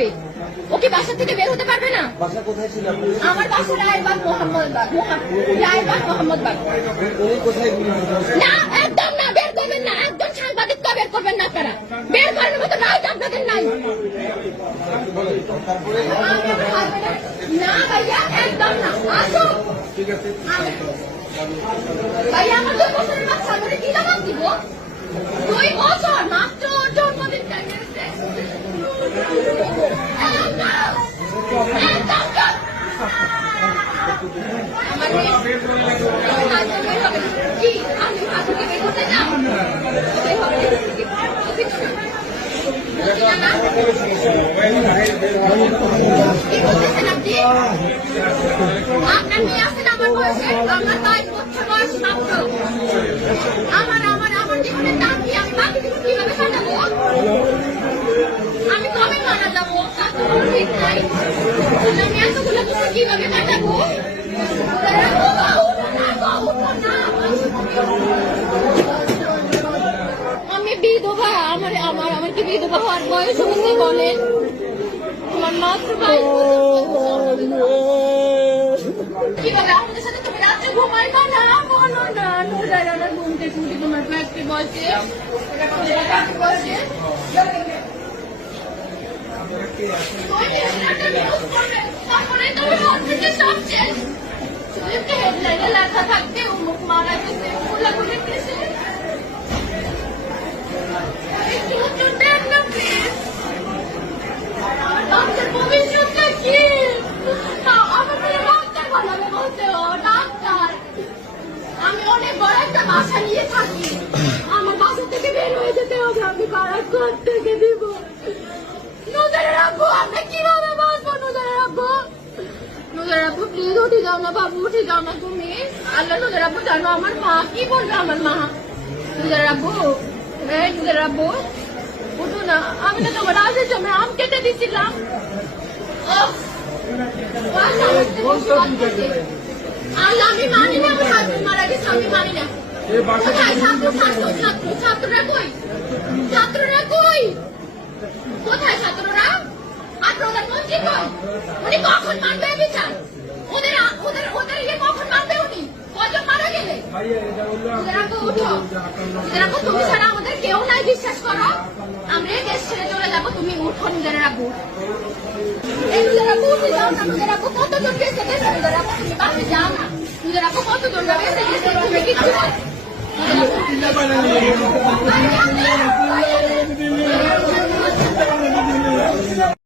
হবে। ও কি বাসা থেকে বের হতে পারবে না? বাসা কোথায় ছিল? আমার বাসা রায়েরবাগ মোহাম্মদবাগ। রায়েরবাগ মোহাম্মদবাগ। উনি কোথায় গুলি? না, একদম না, বের করবেন না, একদম সাংবাদিককে বের করবেন না আপনারা। বের করার মতো রাইট আপনাদের নাই। না ভাইয়া, একদম না। আসো। ঠিক আছে। ভাইয়া আমার 2 বছরের বাচ্চা, আমি কি জবাব দিব? 2 বছর মাত্র, জন্মদিন গেছে। কি আমি হাজুকে বের করতে যাও? আপনার মেয়ে আছেন আমার বয়সে, আমার 22 বছর বয়স মাত্র। আমার জীবনের দাম কি? আমি বাকি জীবন কিভাবে কাটাবো? আমি কবে মারা যাবো? তার তো কোনো ঠিক নাই। আমি এতগুলো বছর কিভাবে কাটাবো? আমি বিধবা, আমার কি বিধবা হওয়ার বয়স হচ্ছে বলেন? আমার মাত্র 22 বছর। কিভাবে আমাদের সাথে তুমি রাত্রে ঘুমাইবা না? বলো না, নুজাইরা ঘুমতে ঘুমতে তোমার ফ্যাক্টরি বসে লেখা থাকতে উমুক মারা গেছে, গোলাগুলি গেছে। একটু উত্তর দেন না প্লিজ। আমার বাচ্চার ভবিষ্যৎটা কি? আমার মেয়ে ডাক্তার বানাবে বলছে, ও ডাক্তার। আমি অনেক বড় একটা বাসা নিয়ে থাকি, আমার বাসা থেকে বের হয়ে যেতে হবে। আমি ভাড়া কোথা থেকে দিব? নুজাইরা রাখবো, আমরা কিভাবে বাঁচবো? নুজাইরা রাখবো, নুজাইরা রাখবো, প্লিজ উঠে যাও না বাবু, উঠে যাও না তুমি। আল্লাহ, নুজাইরা রাখবো, জানো আমার মা কি বলবে? আমার মা নুজাইরা রাখবো, নুজাইরা রাখবো, উঠো না। আমি তো তোমার আজের সময় আম কেটে দিচ্ছিলাম। আল্লাহ, আমি মানি না, আমার হাজবেন্ড মারা গেছে, আমি মানি না। কোথায় ছাত্ররা কই? ছাত্ররা কই? কোথায় ছাত্ররা? আর প্রধানমন্ত্রী কই? উনি কখন মানবে বিচার? ওদের কখন মানবে? উনি কজন মারা গেলে? তুমি ছাড়া আমাদের কেউ নাই, বিশ্বাস করো। আমরা এই দেশ ছেড়ে চলে যাবো, তুমি উঠো। নিজেরা রাখবো, উঠে যাও না। নিজেরা কতজন বেঁচে গেছে? নিজেরা তুমি বাসে যাও না। নিজেরা কতজন বেঁচে গেছে? তুমি কিছু